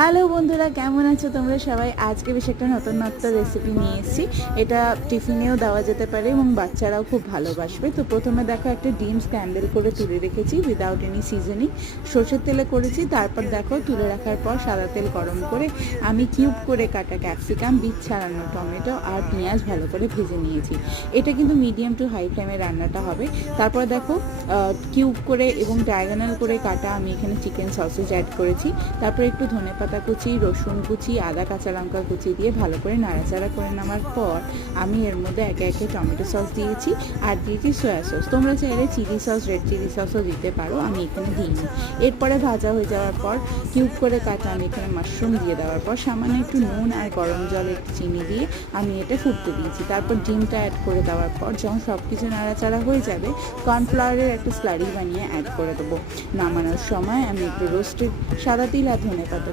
Hello বন্ধুরা, কেমন আছো তোমরা সবাই? আজকে বেশ একটা নতুনত্ব রেসিপি নিয়ে এসেছি। এটা টিফিনেও দেওয়া যেতে পারে এবং বাচ্চারাও খুব ভালোবাসবে। তো প্রথমে দেখো একটা ডিম স্ক্র্যাম্বল করে তুলে রেখেছি উইদাউট এনি সিজনিং। সর্ষের তেলে করেছি। তারপর দেখো তুলে রাখার পর সাদা তেল গরম করে আমি কিউব করে কাটা ক্যাপসিকাম, বীজ ছাড়ানো টমেটো আর পেঁয়াজ ভালো করে ভেজে নিয়েছি। এটা কিন্তু মিডিয়াম টু হাই ফ্লেমে রান্নাটা হবে। তারপর দেখো কিউব করে এবং ডায়াগোনাল করে কাটা আমি এখানে চিকেন সসেজ অ্যাড করেছি। তারপর একটু ধনেপাতা কুচি, রসুন কুচি, আদা, কাঁচা লঙ্কা কুচি দিয়ে ভালো করে নাড়াচাড়া করে নেওয়ার পর আমি এর মধ্যে একে একে টমেটো সস দিয়েছি আর দিয়েছি সয়া সস। তোমরা চাইলে চিলি সস, রেড চিলি সসও দিতে পারো, আমি এখানে দিইনি। এরপরে ভাজা হয়ে যাওয়ার পর কিউব করে কাটা আমি এখানে মাশরুম দিয়ে দেওয়ার পর সামান্য একটু নুন আর গরম জল, একটু চিনি দিয়ে আমি এটা ফুটতে দিয়েছি। তারপর ডিমটা অ্যাড করে দেওয়ার পর যখন সব কিছু নাড়াচাড়া হয়ে যাবে কর্নফ্লাওয়ারের একটা স্লারি বানিয়ে অ্যাড করে দেবো। নামানোর সময় আমি একটু রোস্টেড সাদা তিল আর ধনেপাতা